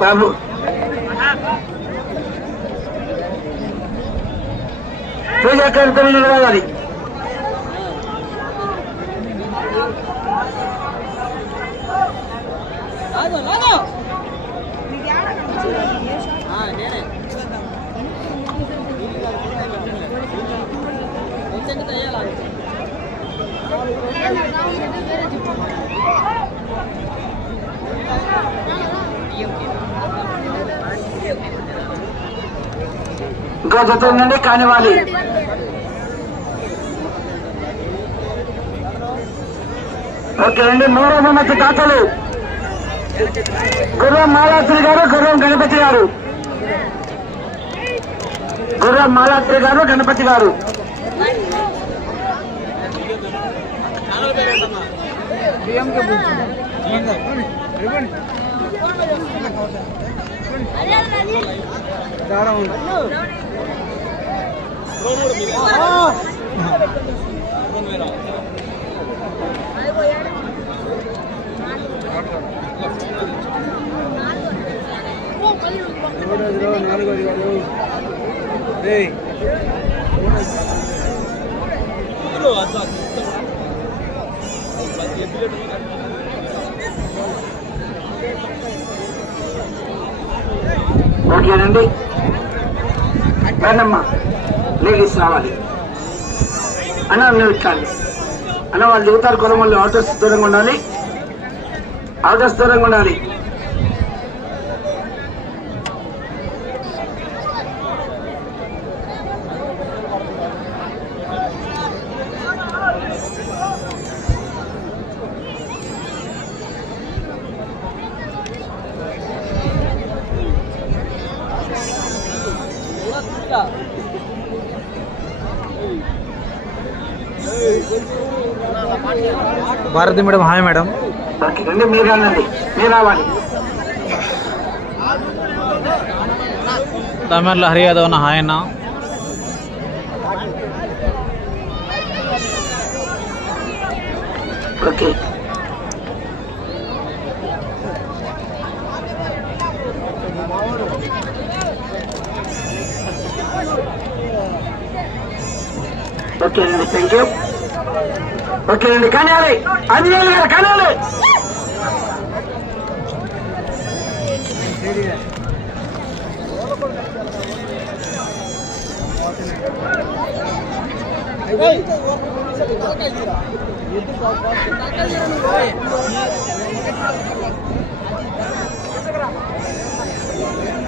Vamos. Suya Cantón lagi. Thank you. ఇంకో జత ఉందండి కానివాలి ఓకే అండి మూడో మంది తాతలు గుర్రం మాలాత్రి గారు గుర్రం గణపతి గారు. గుర్రం మాలాత్రి గారు గణపతి గారు. రారౌండ్ మూడోది రౌండ్ నాలుగోది రౌండ్ ఏయ్ మూడోది అద్భుతం ఓకేనండి. రండమ్మా. లేడీస్ రావాలి. అన్న నిలబెట్టాలి అన్న వాళ్ళు దిగుతారు కొలం వాళ్ళు ఆటోస్ దూరంగా ఉండాలి. ఆటోస్ దూరంగా ఉండాలి. Bharati madam. Hi madam. Okay రండి మీరు రండి మీరు రావాలి. తమిళ హరి యాదవ్ అన్న హాయ్ అన్న. ఓకే. ఓకే అండి. థ్యాంక్ యూ ఓకే అండి కానివ్వాలి అంజనేయులు గారు కానివ్వాలి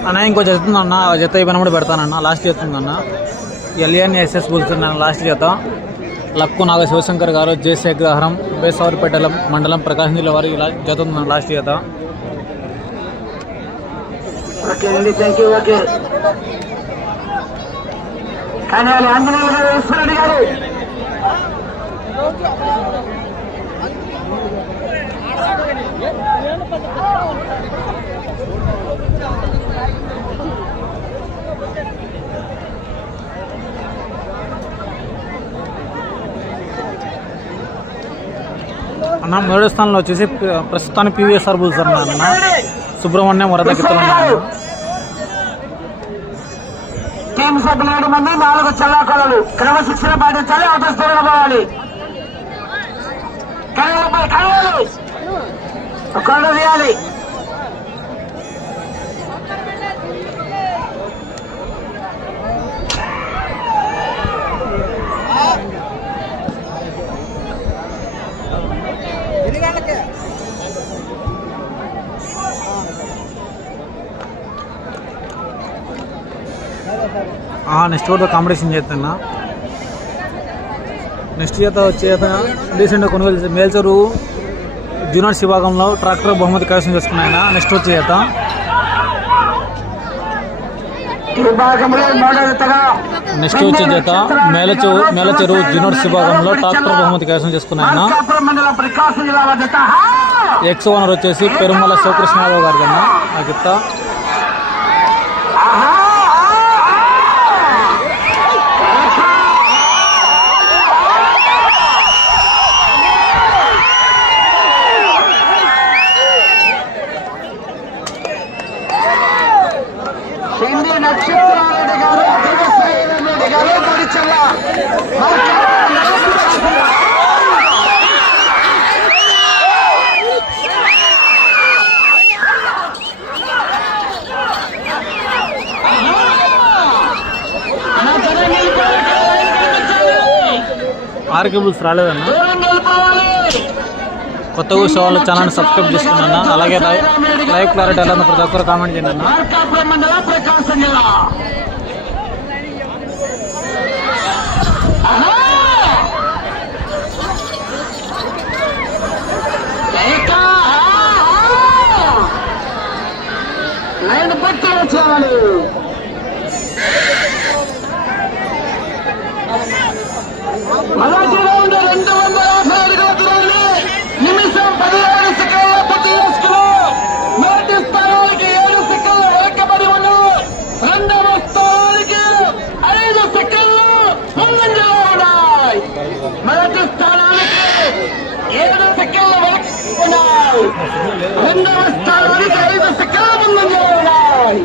అన్న ఇంకో జత అన్న ఆ జత ఇవ్వనప్పుడు పెడతానన్న లాస్ట్ చేస్తుంది అన్న. ఎల్ఎన్ ఎస్ఎస్ బుల్తున్నాను లాస్ట్ జత లక్కు నాగ శివశంకర్ గారు జేసీ అగ్రహారం బేసవారిపేట మండలం ప్రకాశం జిల్లా వారి ఇలా జత లాస్ట్ జత ఓకే అండి థ్యాంక్ యూ ఓకే. ఆంజనేయులు గారు ఈశ్వరుడు గారు. అన్న మొదటి స్థానంలో వచ్చేసి ప్రస్తుతానికి పీవీఎస్ఆర్ బుల్స్ అన్న సుబ్రహ్మణ్యం వరదకిత్తులు అన్న టీం సభ్యులు ఏడు మంది నాలుగు చల్లాకొలలు. క్రమశిక్షణ పాటించాలి ఆటోస్ పోవాలి కళ్ళు కళ్ళు కళ్ళు తీయాలి. నెక్స్ట్ కూడా కాంపిటీషన్ చేస్తున్నా. నెక్స్ట్ చేత వచ్చే రీసెంట్గా కొనుగోలు మేల్చరు జూనియర్స్ విభాగంలో ట్రాక్టర్ బహుమతి కైవసం చేసుకున్నాయన నెక్స్ట్ వచ్చే చేత. ఈ భాగంలో మూడో జతగా నెక్స్ట్ వచ్చే చేత మేలచు మేలచెరు జూనియర్స్ విభాగంలో ట్రాక్టర్ బహుమతి కైవసం చేసుకున్నాయన! ఎక్స్ ఓనర్ వచ్చేసి పెరుమల శివకృష్ణరావు గారి కన్నా. నాకు చెప్తా ఆహా! స్టార్ కేబుల్స్ రాలేదన్న? కొత్తగా చూసే వాళ్ళు ఛానల్ సబ్స్క్రైబ్ చేసుకున్నా అలాగే లైవ్ క్లారిటీ ఎలా ప్రతి ఒక్కరు కామెంట్ చేయండి అన్న మార్కాపురం మండలం ప్రకాశం జిల్లా ఆహా! లేక, ఆహా! లైన్ పట్టి వచ్చేవాళ్ళు మొదటి రౌండ్ రెండు వందల యాభై అడుగుల దూరాన్ని నిమిషం పదిహేడు సెకండ్ల పూర్తి చేసుకుని మొదటి స్థానానికి ఏడు సెకండ్లు వెనకబడి ఉన్నాయి రెండవ స్థానానికి ఐదు సెకండ్లు ముందంజలో ఉన్నాయి మొదటి స్థానానికి ఏడు సెకండ్లు వెనక ఉన్నాయి రెండవ స్థానానికి ఐదు సెకండ్లు ఉన్నాయి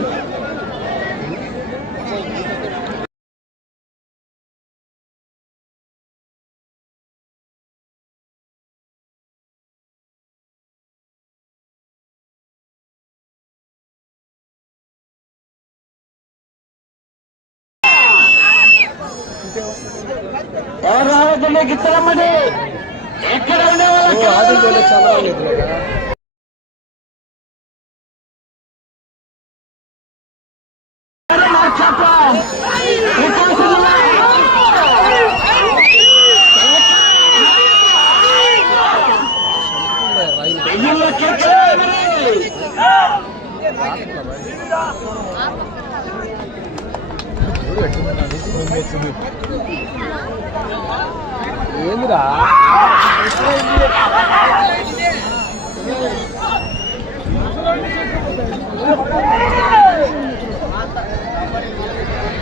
ఎవరు రావద్దండి గిత్తలమ్మడి ఎక్కడ ఉండే వాళ్ళకి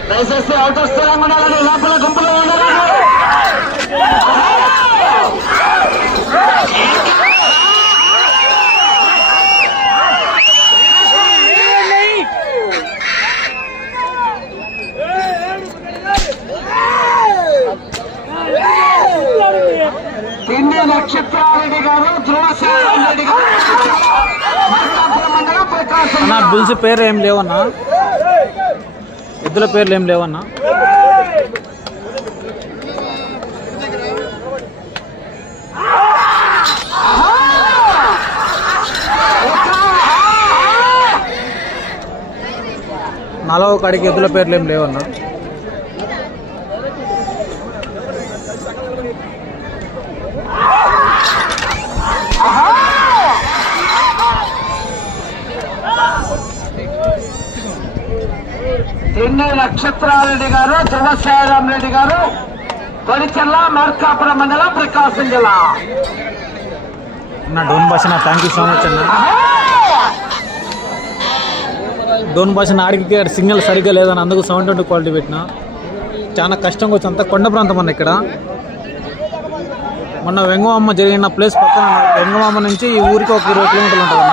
దయచేసి అవుట్ స్థలంగా ఉండాలని లోపల గుంపులో ఉండాలని. నక్షత్రారెడ్డి గారు ధ్రువశేఖర్ రెడ్డి గారు. మార్కాపురం మండలం ప్రకాశం అన్న. బుల్స్ పేరు ఏం లేవన్నా? ఎద్దుల పేర్లు ఏం లేవన్నా? నలవ కాడికి ఎద్దుల పేర్లు ఏం లేవన్నా? తిండి నక్షత్రారెడ్డి గారు ధ్రువశేఖరం రెడ్డి గారు కొడిచెల్ల మార్కాపురం మండలం ప్రకాశం జిల్లా. అన్న డోన్ భాష థ్యాంక్ యూ సో మచ్ అన్న. డోన్ భాష ఆడికి సిగ్నల్ సరిగ్గా లేదని అందుకు సెవెన్ ట్వంటీ క్వాలిటీ పెట్టిన. చాలా కష్టంగా వచ్చి అంత కొండ ప్రాంతం అన్న ఇక్కడ. మొన్న వెంగమామ జరిగిన ప్లేస్ పక్కన వెంగమామ నుంచి ఈ ఊరికి ఒక ఇరవై కిలోమీటర్లు ఉంటుంది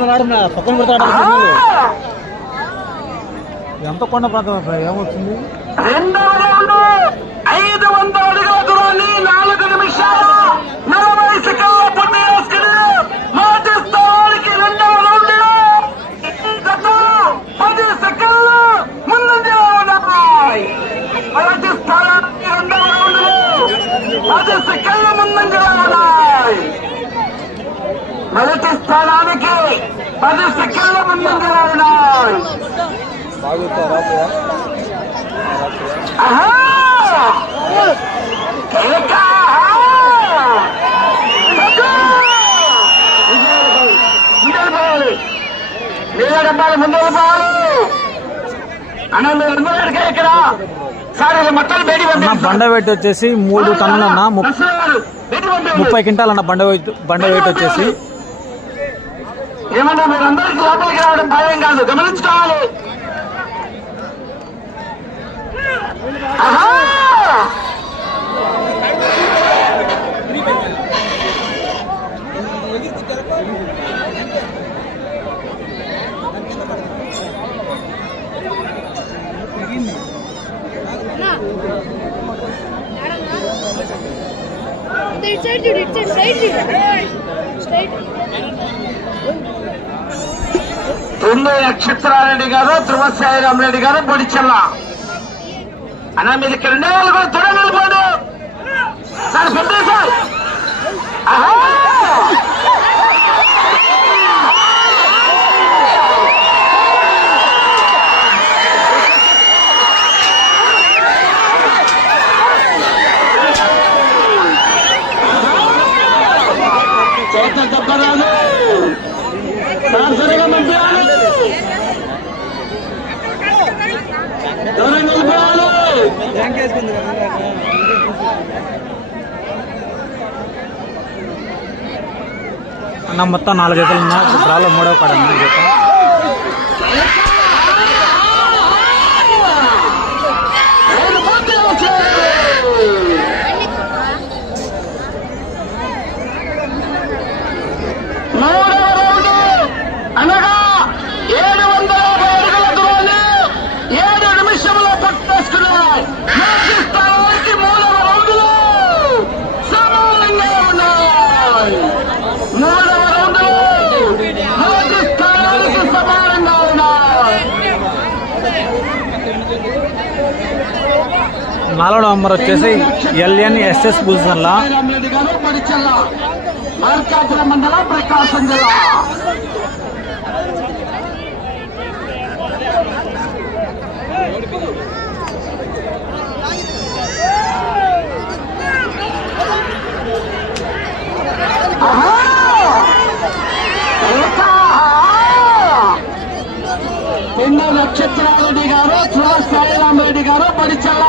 పక్కన పెడతాడు ఎంత కొండ ప్రాంతం రెండవ రౌండ్ ఐదు వందల అడుగుల దూరాన్ని నాలుగు నిమిషాల నలభై సెకండ్ల పూర్తి చేసుకుని మొదటి స్థానానికి రెండవ రౌండ్ గత పది సెకండ్లు ముందంజలో ఉన్నాయి మొదటి స్థానానికి రెండవ రౌండ్ పది సెకండ్ల ముందంజలో ఉన్నాయి మొదటి స్థానానికి పది సెకండ్ల ఉన్నాయి నీళ్ళ డబ్బాలు అన్న మీరు అందరూ ఇక్కడ. బయటి అన్న బండ వెయిట్ వచ్చేసి మూడు టన్నులు అన్న ము- ముప్పై క్వింటాల్ అన్న బండ వెయిట్ బండ వెయిట్ వచ్చేసి ఏమన్నా మీరందరికీ లోపలికి రావడం భయం కాదు. గమనించుకోవాలి. ఇటు సైడ్ చూడు సైడ్ సైడ్. తుండు నక్షత్రారెడ్డి గారు ధ్రువసాయి రామరెడ్డి గారు బొడిచెల్ల. అన్న మీరు ఇక్కడ ఉండే వాళ్ళు కూడా త్వరగా నిలబడు. సార్ పెద్ద సార్. ఆహా! చేత దెబ్బరాదు సార్ సరిగా పంపించాలి దూరం నిలిపేయాలి అన్న మొత్తం నాలుగు ఎకరాలు ఉన్నా డ్రాలో మూడో పడ అన్న ఈ జత ఏడు పూర్తి వచ్చాయి. మూడవ రౌండ్ అనగా ఏడు వందల యాభై అడుగుల దూరాన్ని ఏడు నిమిషంలో పట్టేసుకున్నాయి మొదటి స్థానానికి మూడవ రౌండ్లో సమానంగా ఉన్నాయి మూడవ రౌండ్లో మొదటి స్థానానికి సమానంగా ఉన్నాయి నాలుగు నంబర్ వచ్చేసి ఎల్ఎన్ ఎస్ఎస్ బుల్సన్లా రెడ్డి గారు పడిచెల్ల మండలం ప్రకాశం జిల్లా ఆహా! నక్షత్రారెడ్డి గారు ధ్రువ గారు పడిచెల్ల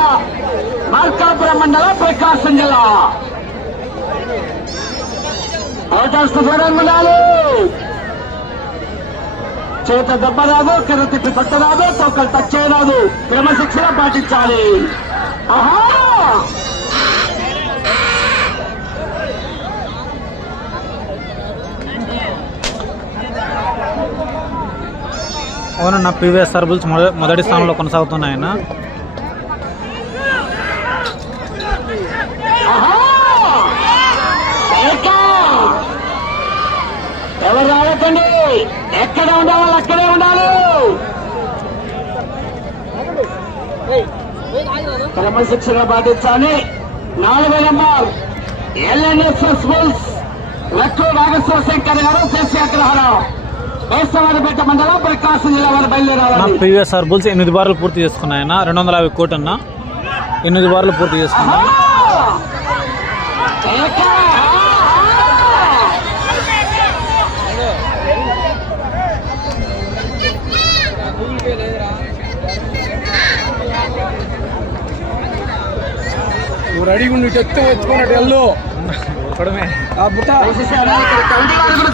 మార్కాపురం మండలం ప్రకాశం జిల్లా. అవకాశ దూరం ఉండాలి చేత దెబ్బ రాదు కింద తిప్పి పట్టరాదు తొక్కలు టచ్ చేయరాదు క్రమశిక్షణ పాటించాలి. ఆహా! అవునన్న పివిఎస్ఆర్ బుల్స్ మొద- మొదటి స్థానంలో కొనసాగుతున్నాయన్న ఆహా! ఏకా! ఎవరు రావద్దండి ఎక్కడ ఉండాలి అక్కడే ఉండాలి. క్రమశిక్షణ పాటించాలి. నాలుగో నెంబర్ ఎల్ఎన్ఎస్ఎస్ బుల్స్ లక్కు నాగేశ్వర శంకర్ గారు శశి అగ్రహారం వేసవారిపేట మండలం ప్రకాశం జిల్లా వారు బుల్స్ ఎనిమిది బార్లు పూర్తి చేసుకున్నాయన్న రెండు వందల యాభై కోటి అన్న. ఎనిమిది బార్లు పూర్తి చేసుకున్నాయి ఏకా! నువ్వు రెడీగా ఉండి ఎత్తు ఎత్తుకున్నట్టు వెళ్ళు ఒక్కడమే ఆ బుట్ట చూసేసారా? ఇక్కడ కమిటీ వారు కూడా గుంపులు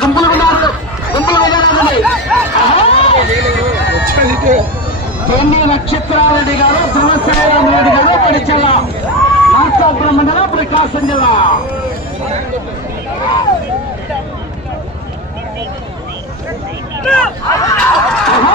గుంపులు ఉన్నారు వచ్చేది తొమ్మిది నక్షత్రారెడ్డి గారు ధ్రువసాయిరామరెడ్డి గారు పడిచెల్ల. మార్కాపురం మండలం ప్రకాశం జిల్లా. హలో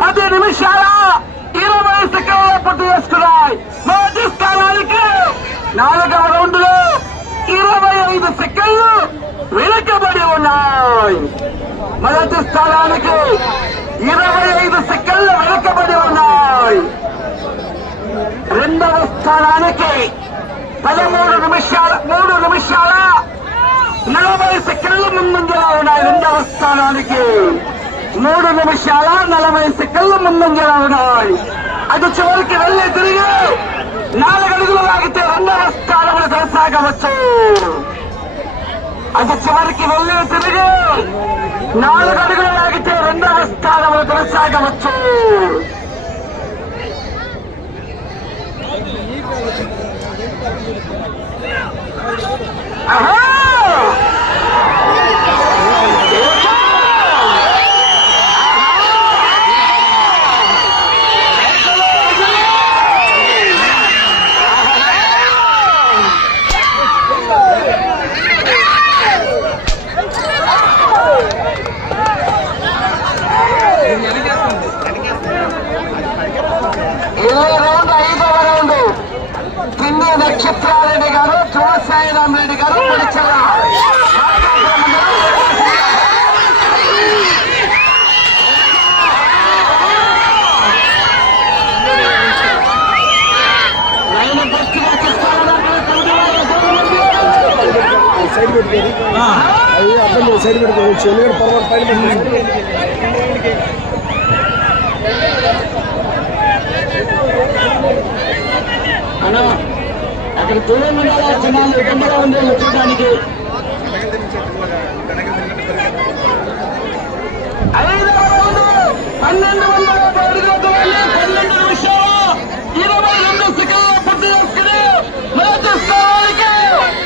పది నిమిషాల ఇరవై సెకండ్ల పట్టు చేసుకున్నాయి మొదటి స్థానానికి నాలుగవ రౌండ్లో ఇరవై ఐదు సెకండ్లు వెనుకబడి ఉన్నాయి. మొదటి స్థానానికి ఇరవై ఐదు సెకండ్లు వెనుకబడి ఉన్నాయి రెండవ స్థానానికి పదమూడు నిమిషాల మూడు నిమిషాల నలభై సెకండ్లు ముందంజలా ఉన్నాయి రెండవ స్థానానికి మూడు నిమిషాల నలభై సెకండ్లు ముందంజలా ఉన్నాయి అది చివరికి వెళ్ళి తిరిగి నాలుగు అడుగులు లాగితే రెండవ స్థానంలో కొనసాగవచ్చు అది చివరికి వెళ్ళి తిరిగి నాలుగు అడుగులు లాగితే రెండవ స్థానంలో కొనసాగవచ్చు ఆహా! ఇరవై రౌండ్ ఐదవ రౌండ్ కింది నక్షత్రారెడ్డి గారు ధ్రువసాయిరామ్ రెడ్డి గారు పడిచల్ల లైన్ పూర్తిగా సైడ్ పెట్టుకోరు అది అర్థం లేదు సైడ్ పెట్టుకోవచ్చు ఎందుకంటే పర్వాలేదు పైన అన్నా అక్కడ దూరం ఉండాలా జనాలు ఇబ్బందిగా ఉంది చూడడానికి ఐదవ రౌండ్ పన్నెండు వందల అడుగుల దూరాన్ని పన్నెండు నిమిషాలు ఇరవై రెండు సెకండ్లు పూర్తి చేసుకుని మొదటి స్థానానికి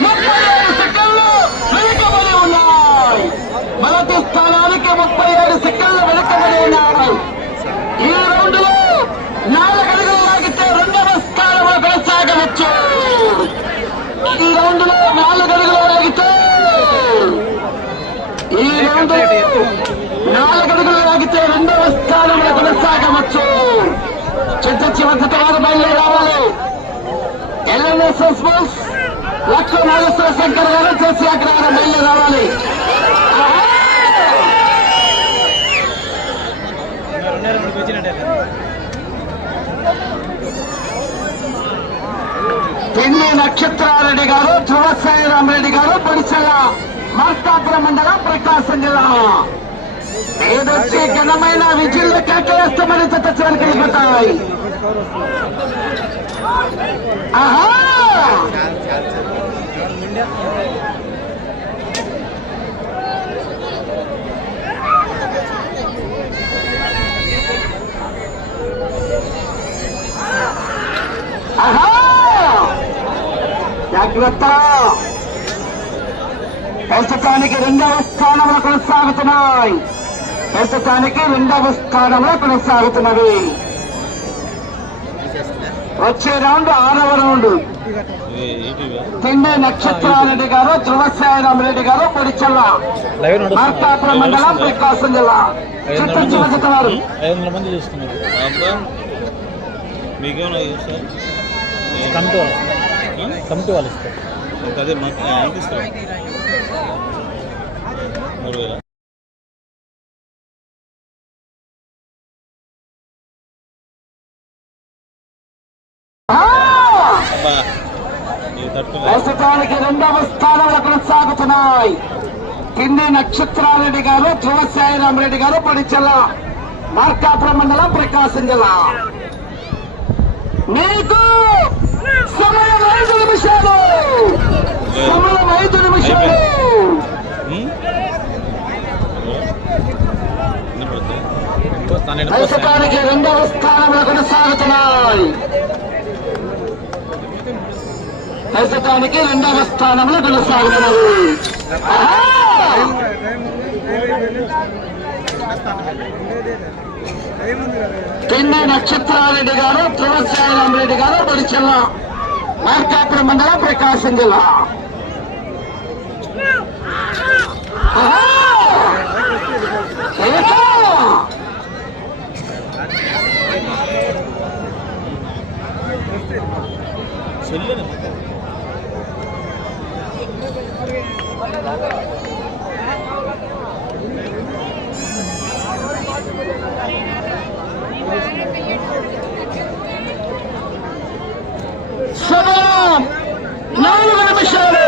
ముప్పై ఏడు సెకండ్లు వెనుకబడి ఉన్నాయి మొదటి స్థానానికి ముప్పై ఏడు సెకండ్లు వెనుకబడి ఉన్నాయి ఈ రౌండ్లో నాలుగు అడుగులు లాగితే రెండవ స్థానంలో కొనసాగవచ్చు ఈ రౌండ్లో నాలుగు అడుగులు లాగితే ఈ రౌండ్ లాగితే రెండవ స్థానంలో కొనసాగవచ్చు. చిత్త చివరి వారు బయలుదేరి రావాలి. ఎల్ఎన్ఎస్ఎస్ బస్ లక్ష నాగేశ్వర శంకర్ గారు చేసి అక్కడ బయలుదేరి రావాలి. పిన్ని నక్షత్రారెడ్డి గారు ధ్రువ సాయిరామరెడ్డి గారు పొడిచెల్ల మార్కాపుర మండలం ప్రకాశం జిల్లా. ఏదొచ్చి ఘనమైన విజయులు కేకలేస్తామని చెత్త కలిగిపోతాయి ఆహా! జాగ్రత్త! ప్రస్తుతానికి రెండవ స్థానంలో కొనసాగుతున్నాయి. ప్రస్తుతానికి రెండవ స్థానంలో కొనసాగుతున్నవి. వచ్చే రౌండ్ ఆరవ రౌండ్. తిండి నక్షత్రారెడ్డి గారు ధ్రువసాయిరామ్ రెడ్డి గారు పొడిచల్ల. మార్కాపురం మండలం ప్రకాశం జిల్లా. చిత్త చివరి వారు. ఐదు వందల మంది చూస్తున్నారు. మీకేమన్నా కమిటీ వాళ్ళు కమిటీ వాళ్ళు ఇస్తారు. అదే మాకు ఎంత ఇస్తారు మూడు వేల. ప్రస్తుతానికి రెండవ స్థానంలో కొనసాగుతున్నాయి. కింది నక్షత్రారెడ్డి గారు ధ్రువసాయిరామ్ రెడ్డి గారు పొడిచెల్ల మార్కాపురం మండలం ప్రకాశం జిల్లా. మీకు సమయం ఐదు నిమిషాలు. సమయం ఐదు నిమిషాలు. ప్రస్తుతానికి రెండవ స్థానంలో కొనసాగుతున్నాయి రెండవ స్థానంలో కొనసాగుతున్నది! పిన్న నక్షత్రారెడ్డి గారు ధ్రువసాయిరామ్ రెడ్డి గారు బడిచెల్ల మార్కాపురం మండలం ప్రకాశం జిల్లా! ఏకా! సమయం నాలుగు నిమిషాలు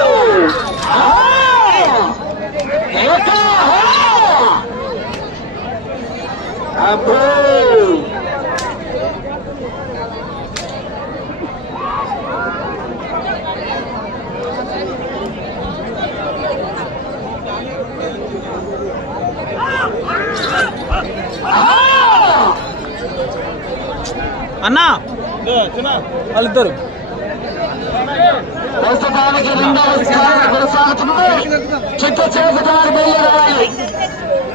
అబ్బో వాళ్ళిద్దరు. ప్రస్తుతానికి రెండవ స్థానం కొనసాగుతుంది. చిత్త చేతున్నారు బయలుదేరాలి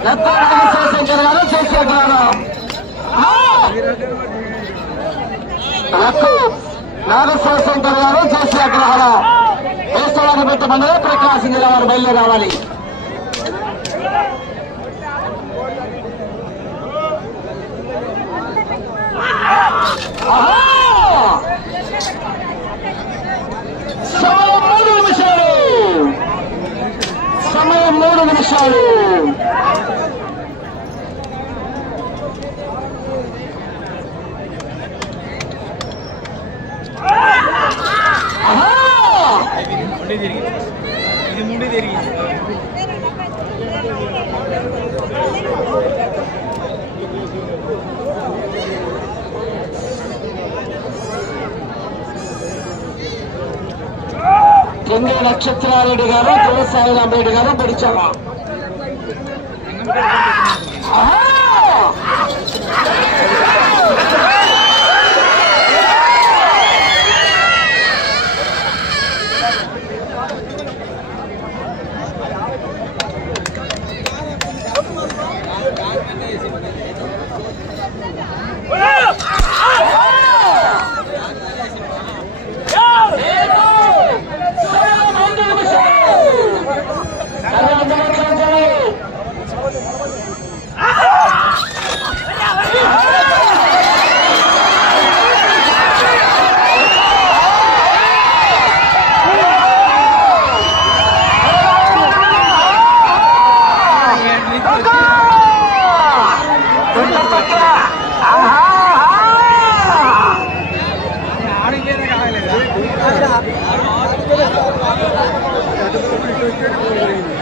లత్త నాగశేషంకర్ గారు శేషర్ గారు లక్కు గారు చేసే గ్రహణం. వేస్తవాన్ని పెట్ట మండలం ప్రకాశం జిల్లా వారు బయలుదేరావాలి ఆహా! సమయం మూడు నిమిషాలు సమయం మూడు నిమిషాలు ఆహా! ముండి తిరిగి ఇది ముండి తిరిగి కింది నక్షత్రారెడ్డి గారు తులసాయి రామరెడ్డి గారు పడిచారు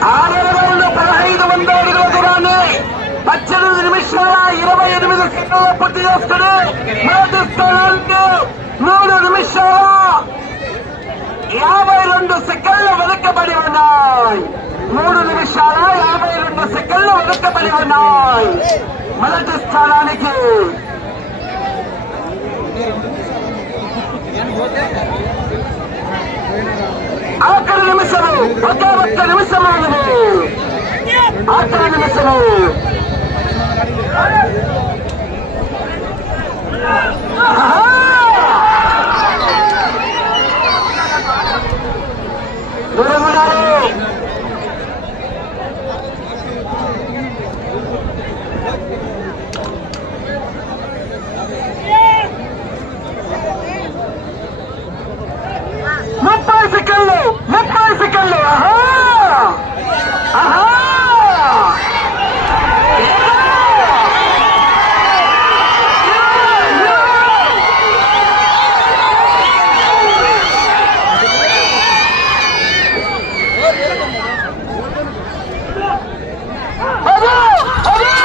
ఆరు రౌండ్లు పదహైదు వంద అడుగుల దూరాన్ని పద్దెనిమిది నిమిషాల ఇరవై ఎనిమిది సెకండ్లు పూర్తి చేసుకుని మొదటి స్థానానికి మూడు నిమిషాల యాభై రెండు సెకండ్లు వెనకబడి ఉన్నాయి. మూడు నిమిషాల యాభై రెండు సెకండ్లు వెనకబడి ఉన్నాయి. మొదటి స్థానానికి. ఆఖరి నిమిషము ఒకే ఒక్క నిమిషము ఆఖరి నిమిషము. దూరమున్నారు ముప్పై సెకండ్లు ముప్పై సెకండ్లు ఆహా ఆహా అదే అదే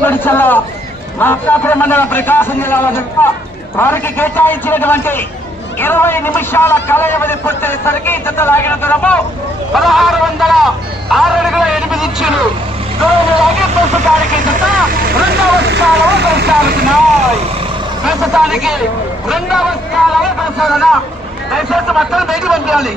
నరసింహడి జిల్లా మార్కాపుర మండలం ప్రకాశం జిల్లా వద్ద వారికి కేటాయించినటువంటి ఇరవై నిమిషాల కల వ్యవధి పూర్తయ్యేసరికి జత లాగిన దూరము పదహారు వందల ఆరు అడుగుల ఎనిమిది ఇంచులు దూరం లాగి ప్రస్తుతానికి జత రెండవ స్థానంలో కొనసాగుతున్నాయి. ప్రస్తుతానికి రెండవ స్థానంలో కొనసాగుతున్నా దయచేసి మొత్తం బయట పంపించాలి.